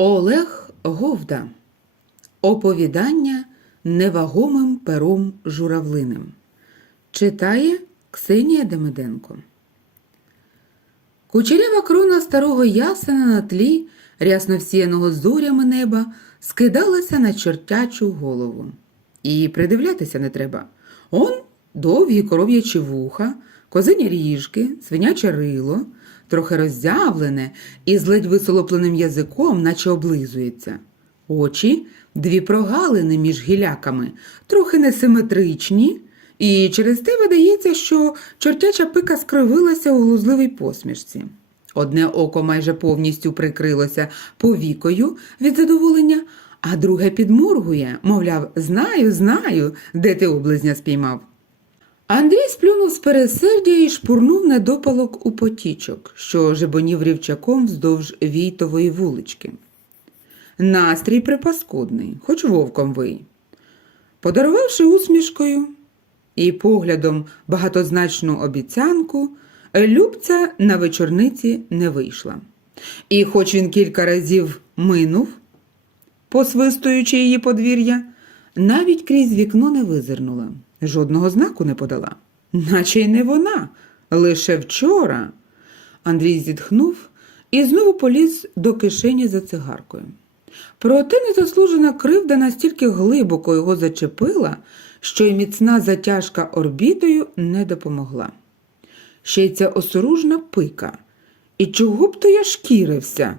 Олег Говда. Оповідання невагомим пером журавлиним. Читає Ксенія Демиденко. Кучерява крона старого ясена на тлі рясно всіяного зорями неба скидалася на чортячу голову. І придивлятися не треба. Он довгі коров'ячі вуха, козині ріжки, свиняче рило, трохи роззявлене і з ледь висолопленим язиком, наче облизується. Очі дві прогалини між гіляками, трохи несиметричні, і через те видається, що чортяча пика скривилася у глузливій посмішці. Одне око майже повністю прикрилося повікою від задоволення, а друге підморгує, мовляв, знаю, знаю, де ти облизня спіймав. Андрій сплюнув з пересердя і шпурнув недопалок у потічок, що жебонів рівчаком вздовж війтової вулички. Настрій припаскудний, хоч вовком вий. Подарувавши усмішкою і поглядом багатозначну обіцянку, Любця на вечорниці не вийшла. І хоч він кілька разів минув, посвистуючи її подвір'я, навіть крізь вікно не визирнула, жодного знаку не подала. Наче й не вона, лише вчора. Андрій зітхнув і знову поліз до кишені за цигаркою. Проте незаслужена кривда настільки глибоко його зачепила, що й міцна затяжка орбітою не допомогла. Ще й ця осоружна пика. І чого б то я шкірився?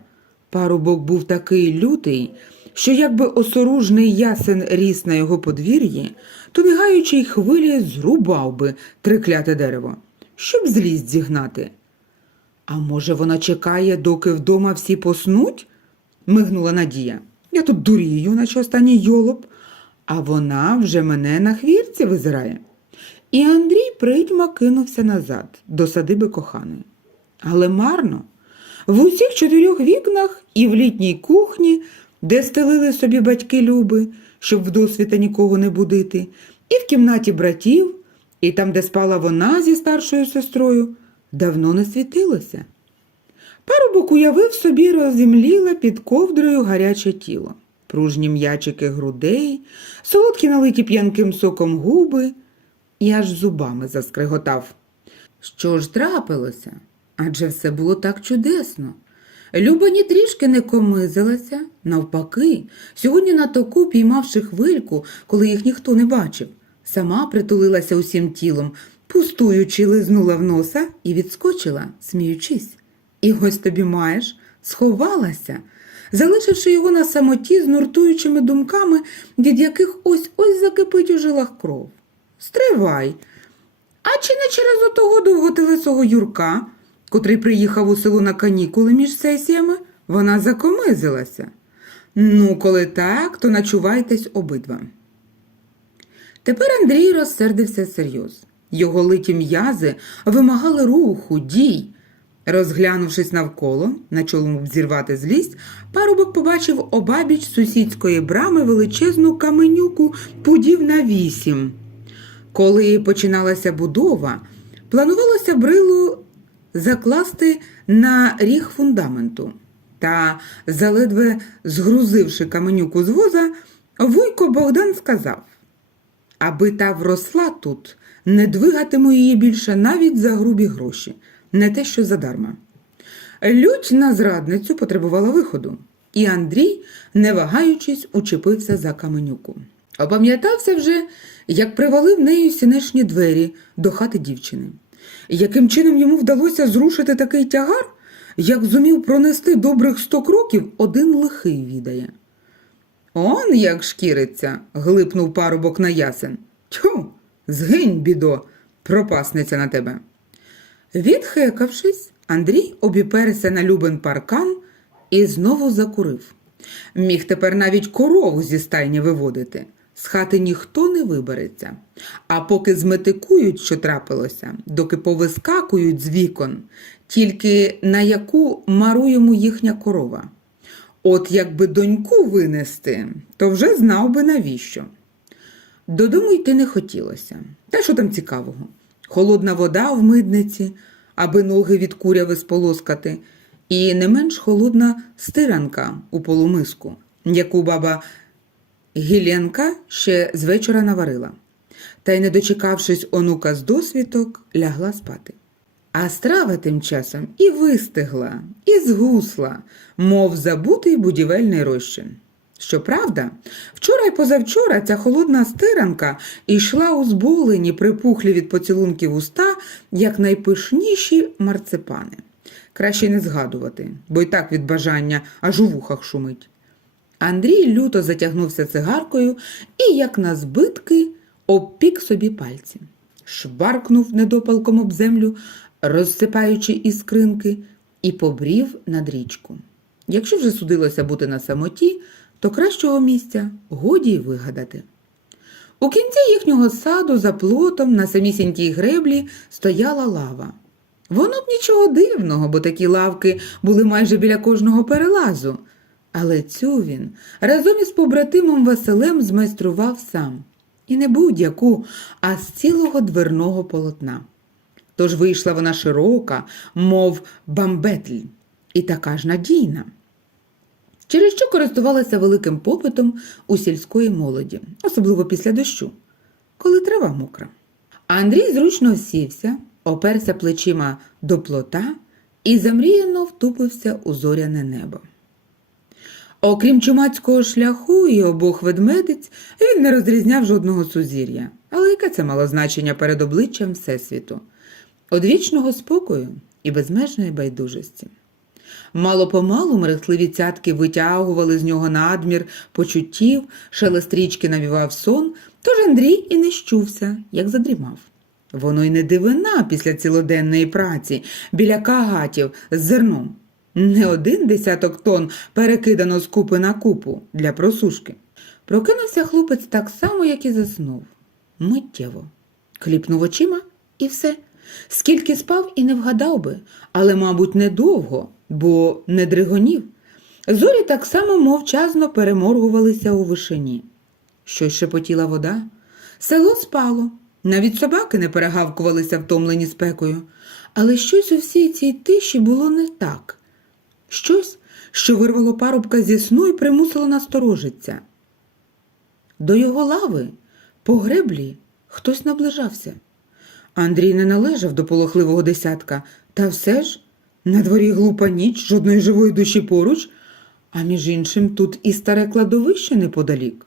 Парубок був такий лютий, що якби осоружний ясен ріс на його подвір'ї, то не хвилі зрубав би трикляте дерево, щоб злість зігнати. А може, вона чекає, доки вдома всі поснуть? мигнула Надія. Я тут дурію, наче останній йолоп, а вона вже мене на хвірці визирає. І Андрій притьма кинувся назад до садиби коханої. Але марно. В усіх чотирьох вікнах і в літній кухні, де стелили собі батьки Люби, щоб вдосвіта нікого не будити, і в кімнаті братів, і там, де спала вона зі старшою сестрою, давно не світилося. Парубок уявив собі розімліле під ковдрою гаряче тіло, пружні м'ячики грудей, солодкі налиті п'янким соком губи, і аж зубами заскриготав. Що ж трапилося? Адже все було так чудесно. Люба ні трішки не комизилася, навпаки, сьогодні на току, піймавши хвильку, коли їх ніхто не бачив, сама притулилася усім тілом, пустуючи, лизнула в носа і відскочила, сміючись. І ось тобі маєш, сховалася, залишивши його на самоті з нуртуючими думками, від яких ось ось закипить у жилах кров. Стривай. А чи не через отого довготелесого Юрка, котрий приїхав у село на канікули між сесіями, вона закомизилася? Ну, коли так, то начувайтесь обидва. Тепер Андрій розсердився серйоз. Його литі м'язи вимагали руху, дій. Розглянувшись навколо, на чолом зірвати злість, парубок побачив обабіч сусідської брами величезну каменюку пудів на вісім. Коли починалася будова, планувалося брилу закласти на ріг фундаменту. Та, заледве згрузивши каменюку з воза, вуйко Богдан сказав аби та вросла тут, не двигатиму її більше навіть за грубі гроші, не те, що задарма. Лють на зрадницю потребувала виходу, і Андрій, не вагаючись, учепився за каменюку. Опам'ятався вже, як привалив нею сінешні двері до хати дівчини. Яким чином йому вдалося зрушити такий тягар, як зумів пронести добрих сто кроків, один лихий відає. Он як шкіриться, глипнув парубок на ясен. Тьху, згинь, бідо, пропасниця на тебе. Відхекавшись, Андрій обіперся на любен паркан і знову закурив. Міг тепер навіть корову зі стайні виводити. З хати ніхто не вибереться. А поки зметикують, що трапилося, доки повискакують з вікон, тільки на яку мару йому їхня корова. От якби доньку винести, то вже знав би навіщо. Додому йти не хотілося. Та що там цікавого? Холодна вода в мидниці, аби ноги від куряви сполоскати, і не менш холодна стиранка у полумиску, яку баба Гілянка ще з вечора наварила. Та й, не дочекавшись онука з досвідок, лягла спати. А страва тим часом і вистигла, і згусла, мов забутий будівельний розчин. Щоправда, вчора й позавчора ця холодна стиранка йшла у зболені, припухлі від поцілунків уста, як найпишніші марципани. Краще не згадувати, бо й так від бажання аж у вухах шумить. Андрій люто затягнувся цигаркою і, як на збитки, обпік собі пальці. Шваркнув недопалком об землю, розсипаючи іскринки, і побрів над річку. Якщо вже судилося бути на самоті, то кращого місця годі й вигадати. У кінці їхнього саду за плотом на самісінькій греблі стояла лава. Воно б нічого дивного, бо такі лавки були майже біля кожного перелазу. Але цю він разом із побратимом Василем змайстрував сам. І не будь-яку, а з цілого дверного полотна. Тож вийшла вона широка, мов бамбетль, і така ж надійна. Через що користувалася великим попитом у сільської молоді, особливо після дощу, коли трава мокра. Андрій зручно сівся, оперся плечима до плота і замріяно втупився у зоряне небо. Окрім чумацького шляху і обох ведмедиць, він не розрізняв жодного сузір'я. Але яке це мало значення перед обличчям Всесвіту? Одвічного спокою і безмежної байдужості. Мало-помалу мерехтливі цятки витягували з нього надмір почуттів, шелест річки навівав сон, тож Андрій і не щувся, як задрімав. Воно й не дивина після цілоденної праці біля кагатів з зерном. Не один десяток тонн перекидано з купи на купу для просушки. Прокинувся хлопець так само, як і заснув. Миттєво. Кліпнув очима і все. Скільки спав і не вгадав би, але, мабуть, недовго, бо не дригонів. Зорі так само мовчазно переморгувалися у вишині. Щось шепотіла вода. Село спало. Навіть собаки не перегавкувалися втомлені спекою. Але щось у всій цій тиші було не так. Щось, що вирвало парубка зі сну і примусило насторожитися. До його лави, по греблі, хтось наближався. Андрій не належав до полохливого десятка, та все ж на дворі глупа ніч, жодної живої душі поруч, а між іншим тут і старе кладовище неподалік.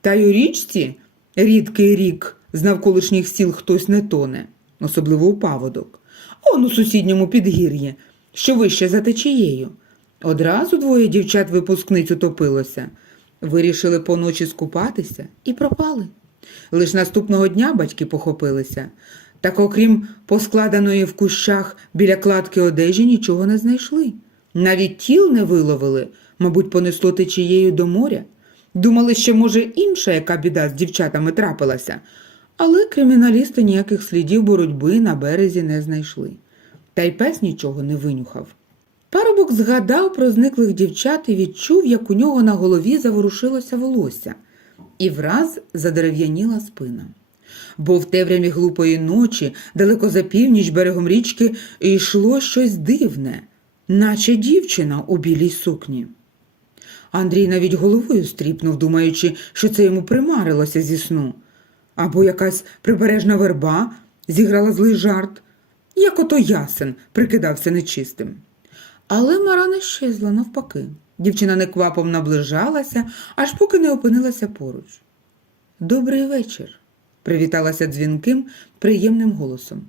Та й у річці рідкий рік з навколишніх сіл хтось не тоне, особливо у паводок. Он у сусідньому підгір'ї, що вище за течією. Одразу двоє дівчат-випускниць утопилося. Вирішили поночі скупатися і пропали. Лиш наступного дня батьки похопилися. Так, окрім поскладеної в кущах біля кладки одежі, нічого не знайшли. Навіть тіл не виловили, мабуть, понесло течією до моря. Думали, що, може, інша яка біда з дівчатами трапилася, але криміналісти ніяких слідів боротьби на березі не знайшли. Та й пес нічого не винюхав. Парубок згадав про зниклих дівчат і відчув, як у нього на голові заворушилося волосся, і враз задерев'яніла спина. Бо в темряві глупої ночі, далеко за північ берегом річки, йшло щось дивне, наче дівчина у білій сукні. Андрій навіть головою стріпнув, думаючи, що це йому примарилося зі сну. Або якась прибережна верба зіграла злий жарт, як ото ясен прикидався нечистим. Але Мара не щезла навпаки. Дівчина неквапом наближалася, аж поки не опинилася поруч. Добрий вечір, привіталася дзвінким, приємним голосом.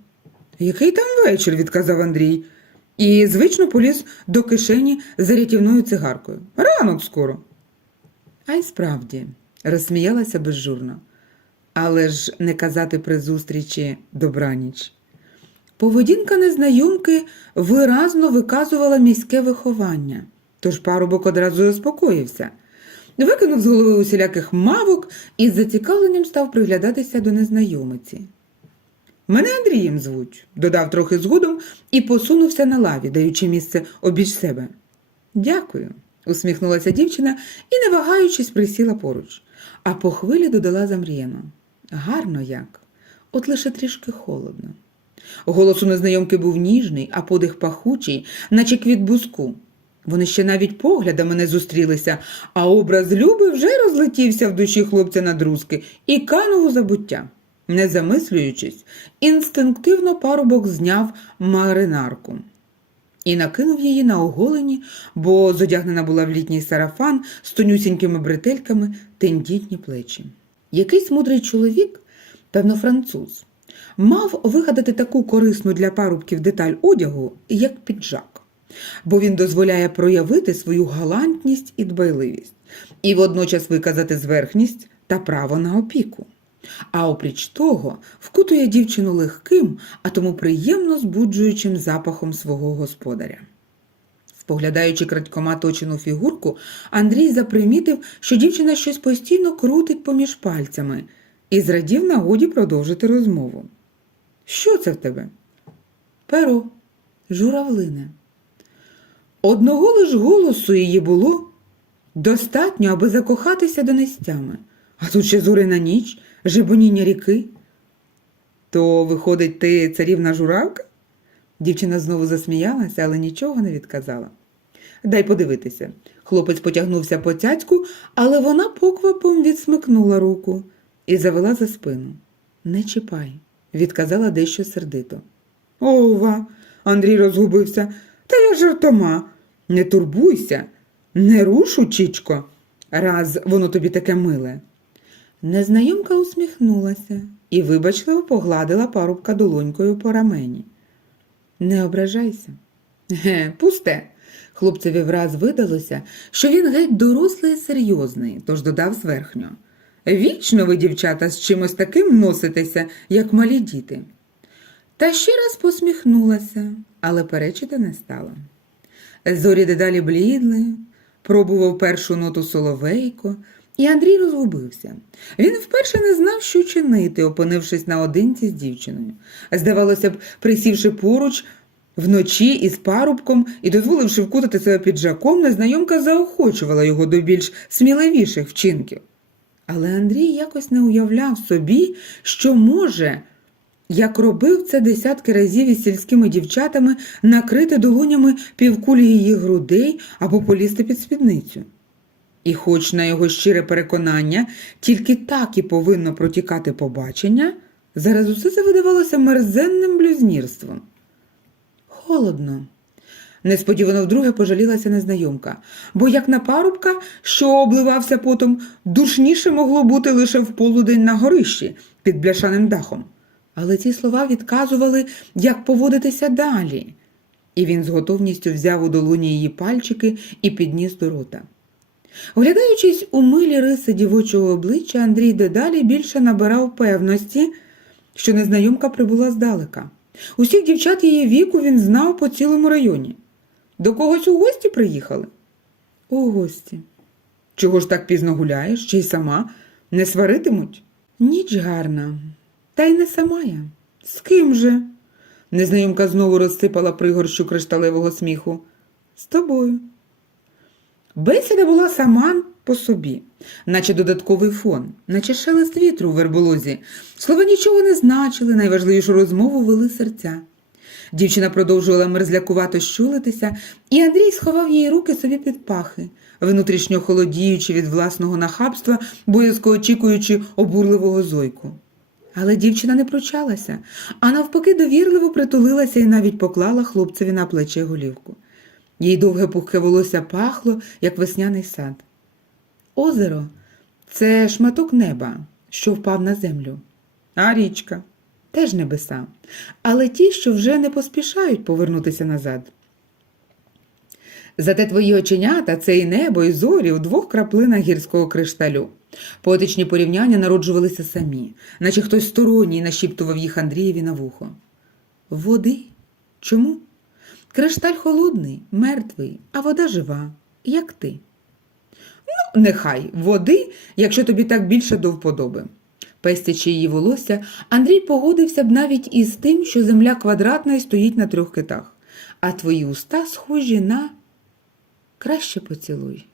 Який там вечір? відказав Андрій, і звично поліз до кишені за рятівною цигаркою. Ранок скоро. А й справді, розсміялася безжурно. Але ж не казати при зустрічі добраніч. Поведінка незнайомки виразно виказувала міське виховання, тож парубок одразу заспокоївся. Викинув з голови усіляких мавок і з зацікавленням став приглядатися до незнайомиці. Мене Андрієм звуть, додав трохи згодом і посунувся на лаві, даючи місце обіч себе. Дякую, усміхнулася дівчина і, не вагаючись, присіла поруч, а по хвилі додала замріяно. Гарно як, от лише трішки холодно. Голос у незнайомки був ніжний, а подих пахучий, наче квіт буску. Вони ще навіть поглядами не зустрілися, а образ Люби вже розлетівся в душі хлопця на друзки і канув у забуття. Не замислюючись, інстинктивно парубок зняв маринарку і накинув її на оголені, бо зодягнена була в літній сарафан з тонюсінькими бретельками тендітні плечі. Якийсь мудрий чоловік, певно, француз, мав вигадати таку корисну для парубків деталь одягу, як піджак, бо він дозволяє проявити свою галантність і дбайливість, і водночас виказати зверхність та право на опіку. А опріч того, вкутує дівчину легким, а тому приємно збуджуючим запахом свого господаря. Споглядаючи крадькома точену фігурку, Андрій запримітив, що дівчина щось постійно крутить поміж пальцями, і зрадів нагоді продовжити розмову. Що це в тебе? Перо, журавлине. Одного лиш голосу її було достатньо, аби закохатися до нестями. А тут ще зорина ніч, жебоніння ріки. То, виходить, ти царівна журавка? Дівчина знову засміялася, але нічого не відказала. Дай подивитися. Хлопець потягнувся по цяцьку, але вона поквапом відсмикнула руку і завела за спину. Не чіпай, відказала дещо сердито. Ова, Андрій розгубився. Та я жартома. Не турбуйся, не рушу, чічко, раз воно тобі таке миле. Незнайомка усміхнулася і вибачливо погладила парубка долонькою по рамені. Не ображайся. Ге, пусте. Хлопцеві враз видалося, що він геть дорослий і серйозний, тож додав зверхньо. Вічно ви, дівчата, з чимось таким носитеся, як малі діти. Та ще раз посміхнулася, але перечити не стала. Зорі дедалі блідли, пробував першу ноту соловейко, і Андрій розгубився. Він вперше не знав, що чинити, опинившись наодинці з дівчиною. Здавалося б, присівши поруч вночі із парубком і дозволивши вкутати себе піджаком, незнайомка заохочувала його до більш сміливіших вчинків. Але Андрій якось не уявляв собі, що може, як робив це десятки разів із сільськими дівчатами, накрити долонями півкулі її грудей або полізти під спідницю. І, хоч на його щире переконання, тільки так і повинно протікати побачення, зараз усе це видавалося мерзенним блюзнірством. Холодно. Несподівано вдруге пожалілася незнайомка, бо як на парубка, що обливався потом, душніше могло бути лише в полудень на горищі під бляшаним дахом. Але ці слова відказували, як поводитися далі. І він з готовністю взяв у долоні її пальчики і підніс до рота. Оглядаючись у милі риси дівочого обличчя, Андрій дедалі більше набирав певності, що незнайомка прибула здалека. Усіх дівчат її віку він знав по цілому районі. До когось у гості приїхали? У гості. Чого ж так пізно гуляєш, чи й сама? Не сваритимуть? Ніч гарна. Та й не сама я. З ким же? Незнайомка знову розсипала пригорщу кришталевого сміху. З тобою. Бесіда була сама по собі, наче додатковий фон, наче шелест вітру в верболозі. Слова нічого не значили, найважливішу розмову вели серця. Дівчина продовжувала мерзлякувато щулитися, і Андрій сховав її руки собі під пахи, внутрішньо холодіючи від власного нахабства, боязко очікуючи обурливого зойку. Але дівчина не пручалася, а навпаки довірливо притулилася і навіть поклала хлопцеві на плече голівку. Їй довге пухке волосся пахло, як весняний сад. Озеро це шматок неба, що впав на землю, а річка теж небеса, але ті, що вже не поспішають повернутися назад. Зате твої оченята це і небо, і зорі у двох краплинах гірського кришталю. Поетичні порівняння народжувалися самі, наче хтось сторонній нашіптував їх Андрієві на вухо. Води? Чому? Кришталь холодний, мертвий, а вода жива, як ти. Ну, нехай води, якщо тобі так більше до вподоби. Пестячи її волосся, Андрій погодився б навіть із тим, що земля квадратна і стоїть на трьох китах, а твої уста схожі на краще поцілуй.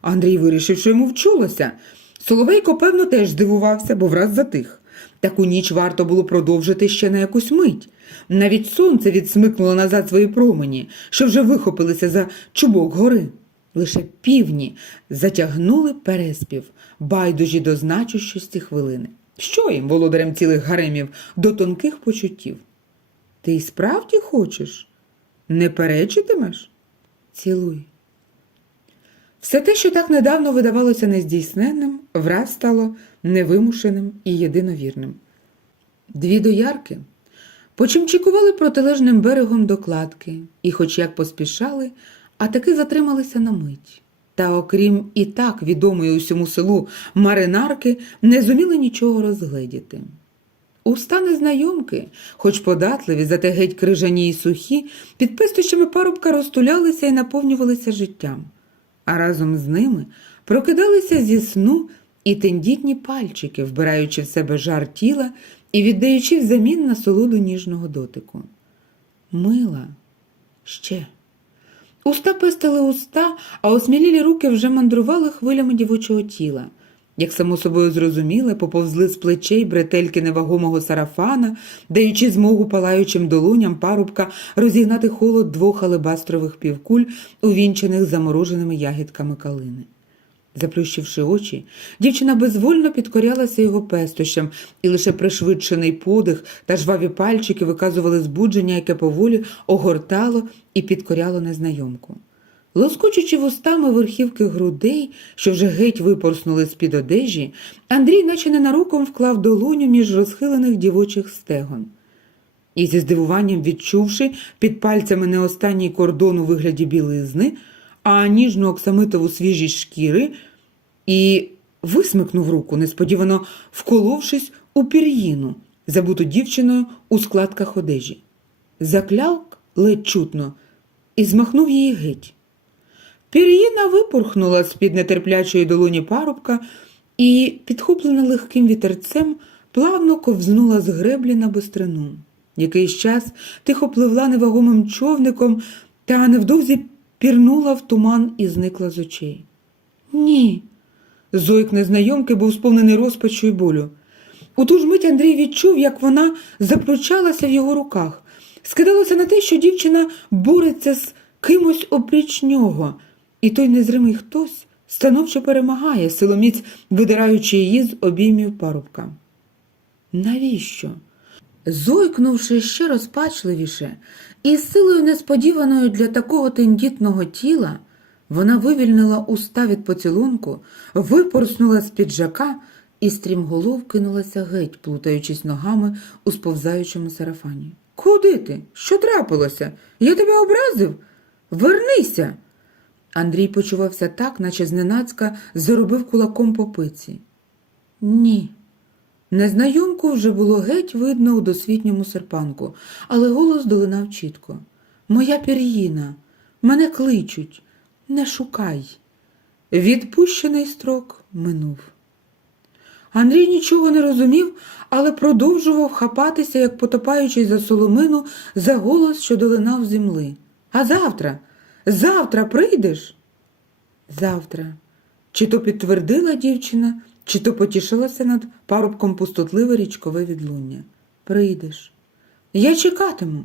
Андрій вирішив, що йому вчулося. Соловейко, певно, теж здивувався, бо враз затих. Таку ніч варто було продовжити ще на якусь мить. Навіть сонце відсмикнуло назад свої промені, що вже вихопилися за чубок гори. Лише півні затягнули переспів, байдужі до значущості хвилини. Що їм, володарям цілих гаремів, до тонких почуттів? Ти й справді хочеш? Не перечитимеш? Цілуй. Все те, що так недавно видавалося нездійсненним, враз стало невимушеним і єдиновірним. Дві доярки почимчикували протилежним берегом до кладки і, хоч як поспішали, а таки затрималися на мить. Та, окрім і так відомої усьому селу маринарки, не зуміли нічого розгледіти. Уста незнайомки, хоч податливі, зате геть крижані й сухі, під пестощами парубка розтулялися і наповнювалися життям, а разом з ними прокидалися зі сну і тендітні пальчики, вбираючи в себе жар тіла і віддаючи взамін насолоду ніжного дотику. Мила ще. Уста пестили уста, а осмілілі руки вже мандрували хвилями дівочого тіла. Як само собою зрозуміле, поповзли з плечей бретельки невагомого сарафана, даючи змогу палаючим долоням парубка розігнати холод двох алебастрових півкуль, увінчених замороженими ягідками калини. Заплющивши очі, дівчина безвольно підкорялася його пестощам, і лише пришвидшений подих та жваві пальчики виказували збудження, яке поволі огортало і підкоряло незнайомку. Лоскочучи вустами верхівки грудей, що вже геть випорснули з-під одежі, Андрій, наче ненароком, вклав долоню між розхилених дівочих стегон. І зі здивуванням відчувши під пальцями не останній кордон у вигляді білизни, а ніжну оксамитову свіжість шкіри, і висмикнув руку, несподівано вколовшись у пір'їну, забуту дівчиною у складках одежі. Закляв ледь чутно і змахнув її геть. Пір'їна випорхнула з-під нетерплячої долоні парубка і, підхоплена легким вітерцем, плавно ковзнула з греблі на бистрину. Якийсь час тихо пливла невагомим човником та невдовзі пірнула в туман і зникла з очей. Ні. Зойк незнайомки був сповнений розпачу й болю. У ту ж мить Андрій відчув, як вона запрочалася в його руках. Скидалося на те, що дівчина бореться з кимось опріч нього, і той незримий хтось становче перемагає, силоміць видираючи її з обіймів парубка. Навіщо? Зойкнувши ще розпачливіше, і з силою несподіваною для такого тендітного тіла, вона вивільнила уста від поцілунку, випорснула з піджака і стрімголов кинулася геть, плутаючись ногами у сповзаючому сарафані. Куди ти? Що трапилося? Я тебе образив? Вернися. Андрій почувався так, наче зненацька заробив кулаком по пиці. Ні. Незнайомку вже було геть видно у досвітньому серпанку, але голос долинав чітко. Моя пір'їна, мене кличуть, не шукай. Відпущений строк минув. Андрій нічого не розумів, але продовжував хапатися, як потопаючись за соломину, за голос, що долинав з земли. А завтра, завтра прийдеш? Завтра. Чи то підтвердила дівчина, чи то потішилася над парубком пустотливе річкове відлуння. Прийдеш. Я чекатиму.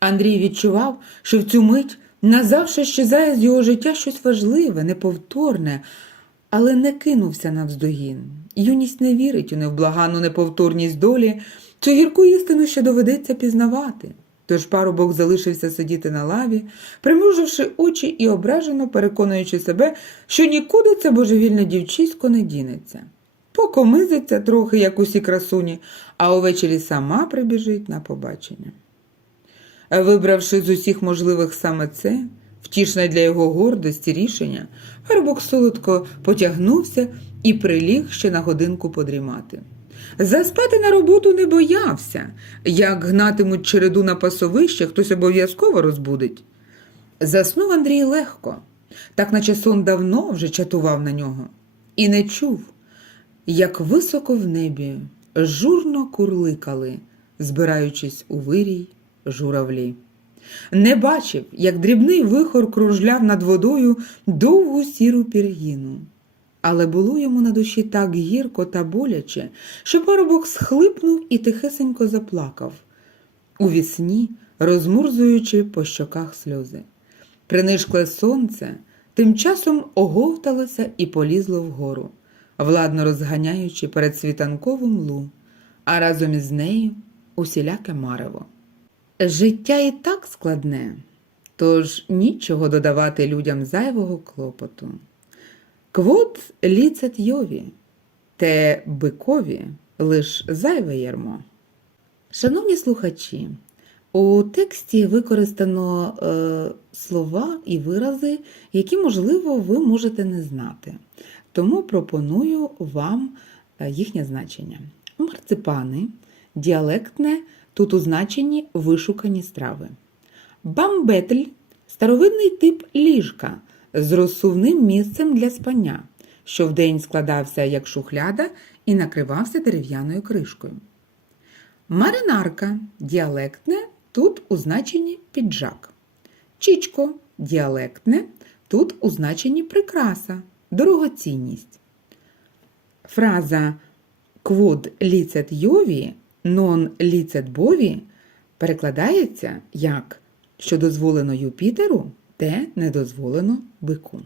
Андрій відчував, що в цю мить назавше щезає з його життя щось важливе, неповторне, але не кинувся навздогін. Юність не вірить у невблаганну неповторність долі, цю гірку істину ще доведеться пізнавати. Тож парубок залишився сидіти на лаві, примруживши очі і ображено переконуючи себе, що нікуди це божевільне дівчисько не дінеться. Покомизиться трохи, як усі красуні, а увечері сама прибіжить на побачення. Вибравши з усіх можливих саме це, втішне для його гордості рішення, парубок солодко потягнувся і приліг ще на годинку подрімати. Заспати на роботу не боявся. Як гнатимуть череду на пасовище, хтось обов'язково розбудить. Заснув Андрій легко, так наче сон давно вже чатував на нього, і не чув, як високо в небі журно курликали, збираючись у вирій журавлі. Не бачив, як дрібний вихор кружляв над водою довгу сіру пір'їну. Але було йому на душі так гірко та боляче, що парубок схлипнув і тихесенько заплакав, у вісні розмурзуючи по щоках сльози. Принишкле сонце тим часом оговталося і полізло вгору, владно розганяючи перед світанкову млу, а разом із нею усіляке марево. Життя і так складне, тож нічого додавати людям зайвого клопоту. Квот ліцет йові, те бикові лиш зайве ярмо. Шановні слухачі, у тексті використано е, слова і вирази, які, можливо, ви можете не знати. Тому пропоную вам е, їхнє значення. Марципани, діалектне, тут у значенні вишукані страви. Бамбетль старовинний тип ліжка з розсувним місцем для спання, що вдень складався як шухляда і накривався дерев'яною кришкою. Маринарка діалектне тут у значенні піджак. Чічко діалектне тут у значенні прикраса, дорогоцінність. Фраза квод ліцет йові, нон ліцет бові перекладається як що дозволено Юпітеру, те не дозволено бику.